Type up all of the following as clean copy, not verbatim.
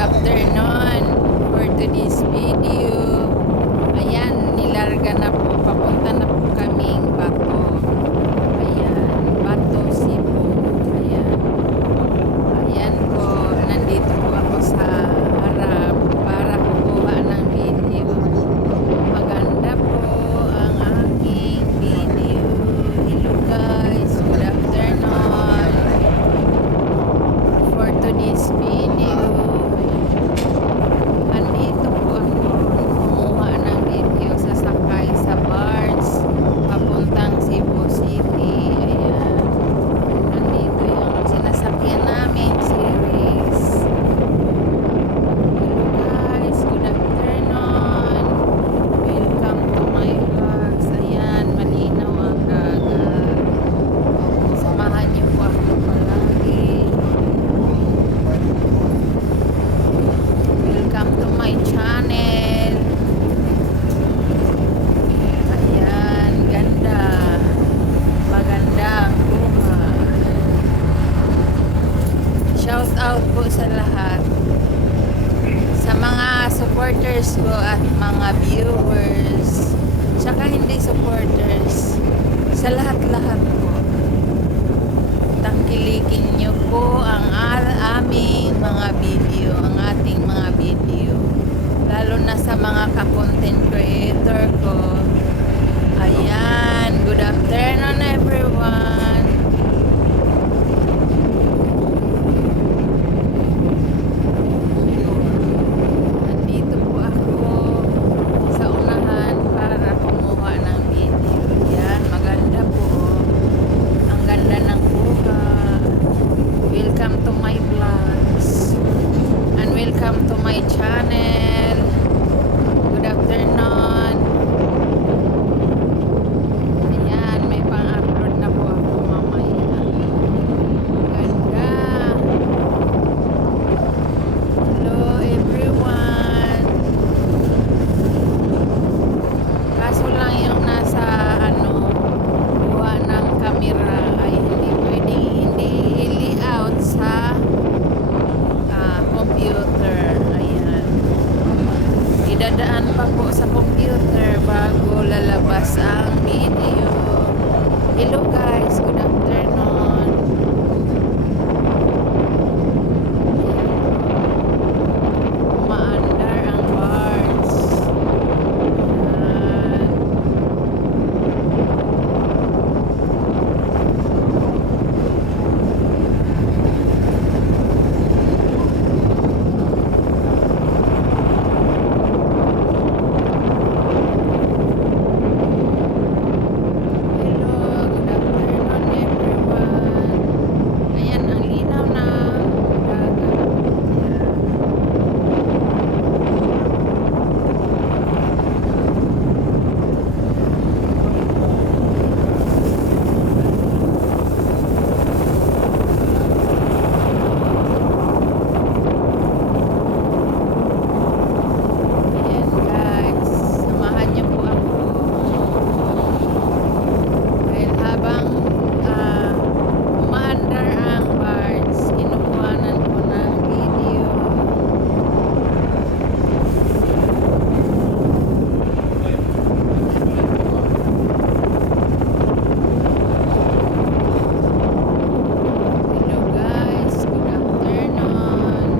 afternoon for today's video. Ayan, nilarga na po. Papunta na po kaming Bato. Ayan, Bato, Cebu. Ayan. Ayan po, nandito po ako sa harap para kukuha ng video. Maganda po ang aking video. Hello guys, good afternoon for today's video. Andito po ako kumuha ng video, sasakay sa barge papuntang Cebu City. Ayan, andito yung sinasakyan namin series. Hello guys, good afternoon, welcome to my vlogs. Ayan, malinaw ang dagat, samahan niyo po ako palagi. Welcome to my channel. Ayan, ganda. Maganda ang buhay. Shout out po sa lahat. Sa mga supporters ko at mga viewers. Tsaka hindi supporters. Sa lahat-lahat po. Tangkilikin nyo po ang aming mga video, ang ating mga video. Lalo na sa mga ka-content creator ko. Ayan, good afternoon everyone. Nandito po ako sa unahan para kumuha ng video. Ayan, maganda po. Ang ganda ng buka. Welcome to my vlogs. And welcome to my channel. Good afternoon. Ayan, may pang-upload na po ako mamaya. Ganda. Hello everyone. Kaso lang yung nasa buha ng camera ay hindi pwedeng i-layout sa computer. Ayan. Idadaan pa po sa computer bago lalabas ang video. Hello guys, good afternoon. Umaandar ang bars. Ayan. Hello, good afternoon everyone. Ayan, ang linaw na dagat. Ayan. Ayan guys, samahan niyo po ako. Dahil habang umaandar ang birds, kinukuhanan ko ng video. Hello guys, good afternoon.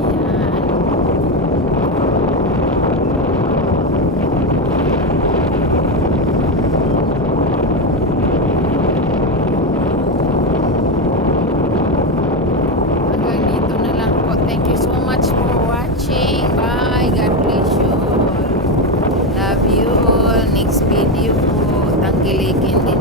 Ayan. Hanggang dito na lang po. Thank you so much for watching. Bye. God bless you all. Love you all. Next video po. Tangkilikin din